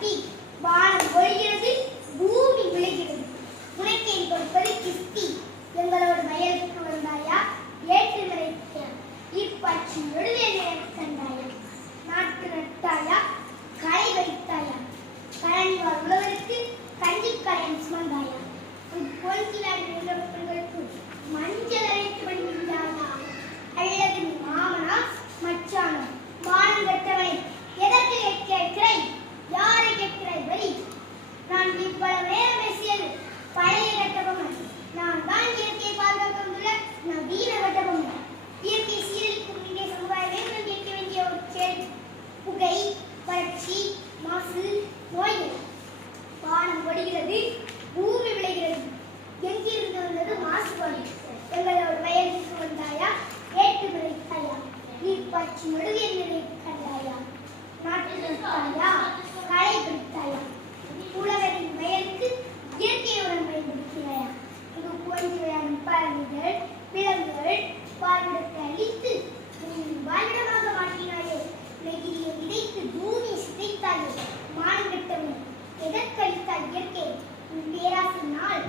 happy. Born, செய்த கழித்தல் இயற்கை பேராசினால்